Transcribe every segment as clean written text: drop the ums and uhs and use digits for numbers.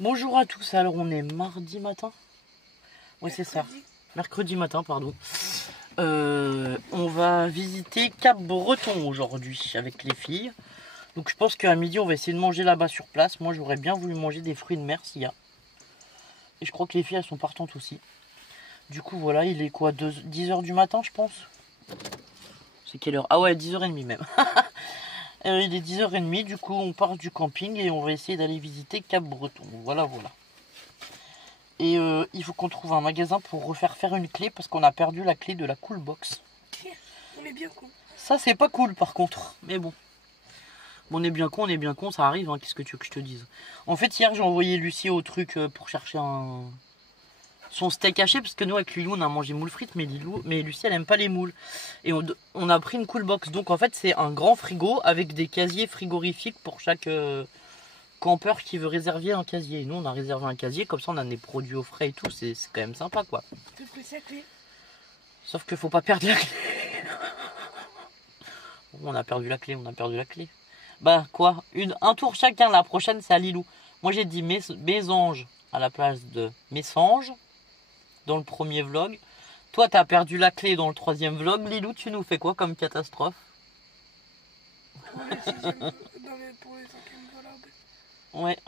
Bonjour à tous, alors on est mardi matin. Oui c'est ça, mercredi matin pardon. On va visiter Cap-Breton aujourd'hui avec les filles. Donc je pense qu'à midi on va essayer de manger là-bas sur place. Moi j'aurais bien voulu manger des fruits de mer s'il y a. Et je crois que les filles elles sont partantes aussi. Du coup voilà, il est quoi, 10h du matin je pense. C'est quelle heure? Ah ouais, 10h30 même. Il est 10h30, du coup on part du camping et on va essayer d'aller visiter Cap-Breton. Voilà. Et il faut qu'on trouve un magasin pour refaire une clé parce qu'on a perdu la clé de la cool box. On est bien con. Ça c'est pas cool par contre, mais bon. On est bien con, ça arrive, hein. Qu'est-ce que tu veux que je te dise? En fait hier j'ai envoyé Lucie au truc pour chercher son steak haché, parce que nous avec Lilou on a mangé moules frites, mais Lucie elle aime pas les moules. Et on a pris une cool box, donc en fait c'est un grand frigo avec des casiers frigorifiques pour chaque campeur qui veut réserver un casier. Et nous on a réservé un casier, comme ça on a des produits au frais et tout, c'est quand même sympa quoi. Sauf que c'est clé. Sauf qu'il faut pas perdre la clé. On a perdu la clé, Bah quoi, un tour chacun, la prochaine c'est à Lilou. Moi j'ai dit Mésange à la place de Messange dans le premier vlog. Toi t'as perdu la clé dans le troisième vlog. Lilou, tu nous fais quoi comme catastrophe? Pour les 5e vlogs. Ouais,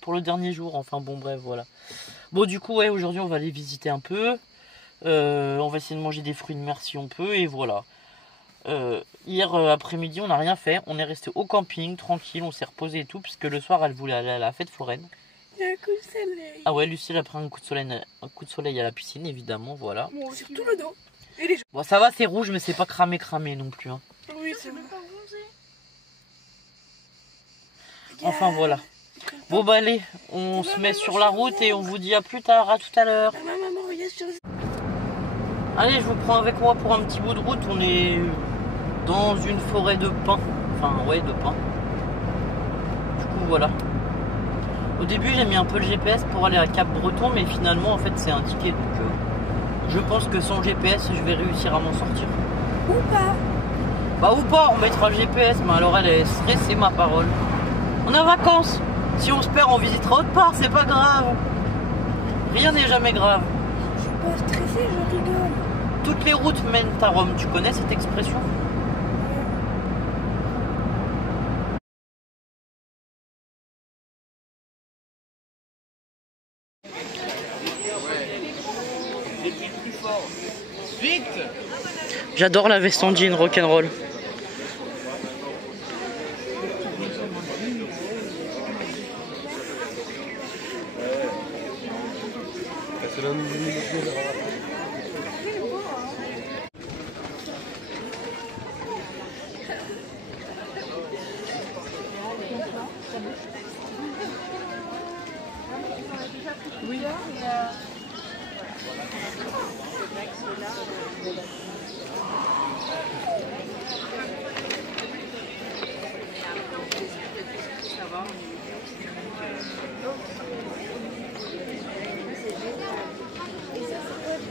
pour le dernier jour, enfin bon bref voilà. Bon du coup ouais, aujourd'hui on va aller visiter un peu. On va essayer de manger des fruits de mer si on peut et voilà. Hier après-midi on n'a rien fait, on est resté au camping tranquille, on s'est reposé et tout, puisque le soir elle voulait aller à la fête foraine. Il y a un coup de soleil. Ah ouais, Lucie elle a pris un coup de soleil à la piscine évidemment, voilà. Bon, surtout le dos. Et les jambes. Bon ça va, c'est rouge mais c'est pas cramé non plus hein. Oui, c'est même pas bronzé. Enfin voilà. Bon bah allez, on se met sur la route et on vous dit à plus tard, à tout à l'heure. Maman, regarde sur... Allez, je vous prends avec moi pour un petit bout de route, on est dans une forêt de pins. Enfin ouais, de pins. Du coup voilà. Au début j'ai mis un peu le GPS pour aller à Cap-Breton, mais finalement en fait c'est indiqué, donc je pense que sans GPS je vais réussir à m'en sortir. Ou pas. Bah ou pas, on mettra le GPS, mais alors elle est stressée ma parole. On est en vacances. Si on se perd on visitera autre part, c'est pas grave. Rien n'est jamais grave. Je suis pas stressée, je rigole. Toutes les routes mènent à Rome, tu connais cette expression? J'adore la veste en jean rock'n'roll.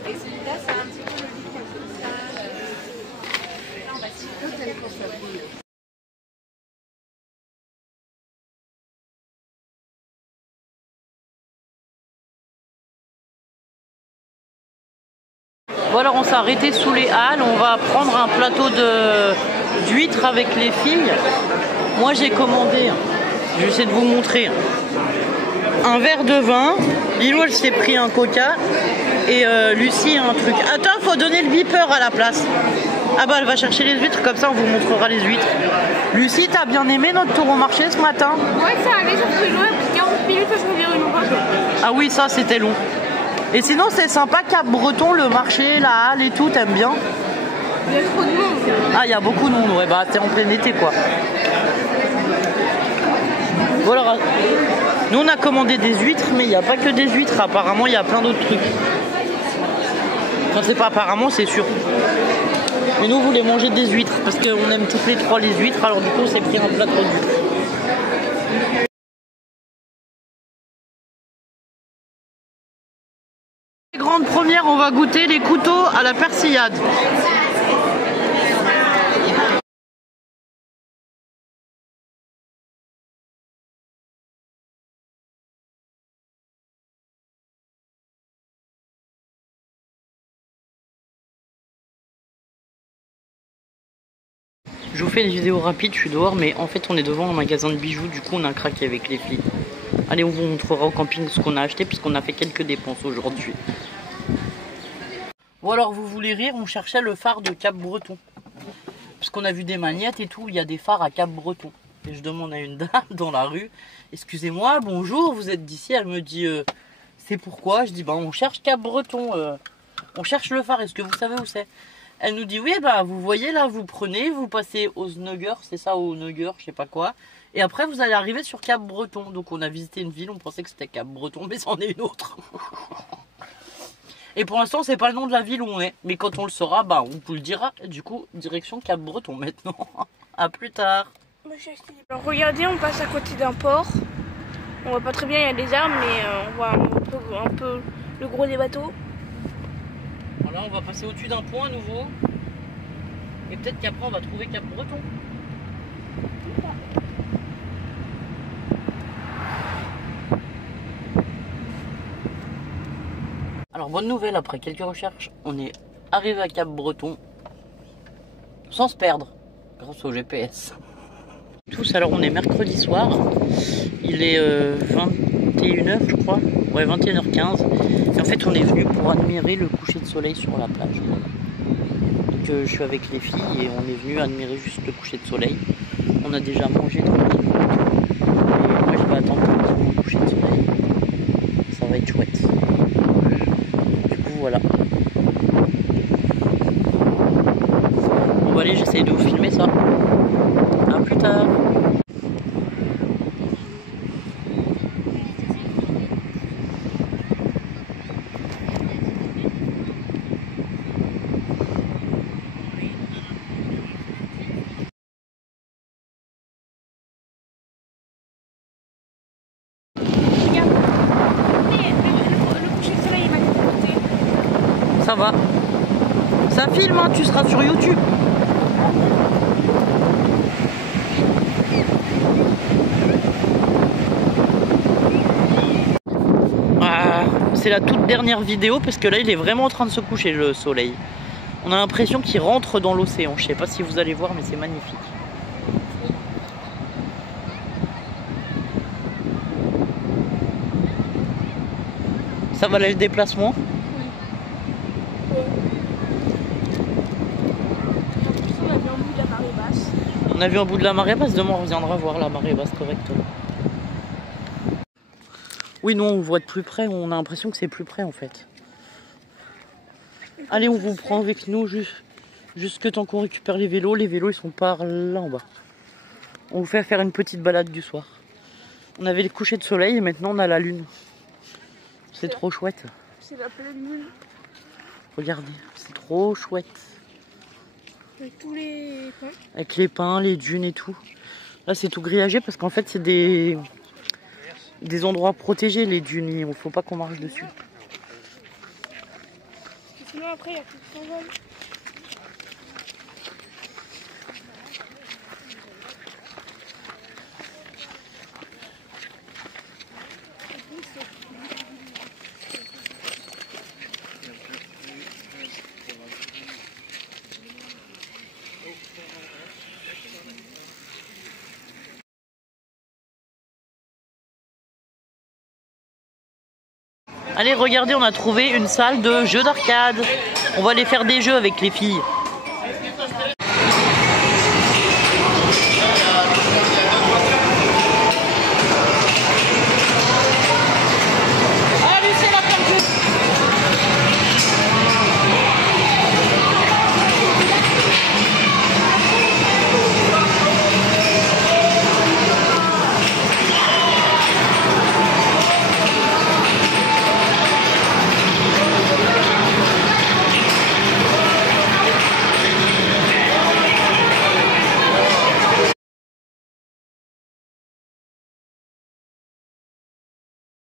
Et celui-là, c'est un petit peu le lit comme ça. Là, on va s'y coûter pour ça. Bon alors on s'est arrêté sous les halles, on va prendre un plateau d'huîtres avec les filles. Moi j'ai commandé, je vais essayer de vous montrer, un verre de vin. Lilou elle s'est pris un coca et Lucie un truc. Attends, faut donner le beeper à la place. Ah bah elle va chercher les huîtres, comme ça on vous montrera les huîtres. Lucie, t'as bien aimé notre tour au marché ce matin? Ouais, ça allait, sauf que j'aurais pris 40 minutes à choisir une orange. Ah oui, ça c'était long. Et sinon c'est sympa Cap-Breton, le marché, la halle et tout, t'aimes bien? Il y a trop de monde. Ah il y a beaucoup de monde, ouais bah c'est en plein été quoi. Bon alors, nous on a commandé des huîtres, mais il n'y a pas que des huîtres, apparemment il y a plein d'autres trucs. Enfin c'est pas apparemment, c'est sûr. Mais nous on voulait manger des huîtres, parce qu'on aime toutes les trois les huîtres, alors du coup on s'est pris un plateau d'huîtres. Grande première, on va goûter les couteaux à la persillade. Je vous fais une vidéo rapide, je suis dehors, mais en fait on est devant un magasin de bijoux, du coup on a craqué avec les filles. Allez, on vous montrera au camping ce qu'on a acheté, puisqu'on a fait quelques dépenses aujourd'hui. Bon alors, vous voulez rire, on cherchait le phare de Cap-Breton. Parce qu'on a vu des magnettes et tout, il y a des phares à Cap-Breton. Et je demande à une dame dans la rue, excusez-moi, bonjour, vous êtes d'ici? Elle me dit, c'est pourquoi? Je dis, bah on cherche Cap-Breton, on cherche le phare, est-ce que vous savez où c'est? Elle nous dit, oui, bah vous voyez là, vous prenez, vous passez au Snugger, c'est ça, au Nugger, je sais pas quoi. Et après, vous allez arriver sur Cap-Breton. Donc on a visité une ville, on pensait que c'était Cap-Breton, mais c'en est une autre. Et pour l'instant, c'est pas le nom de la ville où on est. Mais quand on le saura, bah on vous le dira. Du coup, direction Cap-Breton maintenant. À plus tard. Alors regardez, on passe à côté d'un port. On voit pas très bien, il y a des arbres, mais on voit un peu le gros des bateaux. Voilà, on va passer au-dessus d'un pont à nouveau. Et peut-être qu'après, on va trouver Cap-Breton. Alors, bonne nouvelle, après quelques recherches, on est arrivé à Cap-Breton sans se perdre, grâce au GPS. Tous, alors on est mercredi soir, il est 21h je crois, ouais 21h15, et en fait on est venu pour admirer le coucher de soleil sur la plage. Voilà. Donc je suis avec les filles et on est venu admirer juste le coucher de soleil. On a déjà mangé tranquillement, et moi je vais attendre tranquillement le coucher de soleil, ça va être chouette. Du coup voilà. Bon bah allez, j'essaye de vous filmer ça. A plus tard. Ça va. Ça filme, hein, tu seras sur YouTube. Ah, c'est la toute dernière vidéo parce que là il est vraiment en train de se coucher le soleil. On a l'impression qu'il rentre dans l'océan. Je sais pas si vous allez voir, mais c'est magnifique. Ça va le déplacement? On a vu un bout de la marée basse, demain on reviendra voir la marée basse correctement. Oui, non, on voit de plus près, on a l'impression que c'est plus près en fait. Allez, on vous prend avec nous jusque tant qu'on récupère les vélos. Les vélos ils sont par là en bas. On vous fait faire une petite balade du soir. On avait les couchers de soleil et maintenant on a la lune. C'est trop chouette. C'est la pleine lune. Regardez, c'est trop chouette. Avec tous les pins. Avec les pins, les dunes et tout. Là c'est tout grillagé parce qu'en fait c'est des endroits protégés, les dunes. Il ne faut pas qu'on marche dessus. Parce que sinon après il y a tout qui s'envole. Allez, regardez, on a trouvé une salle de jeux d'arcade. On va aller faire des jeux avec les filles.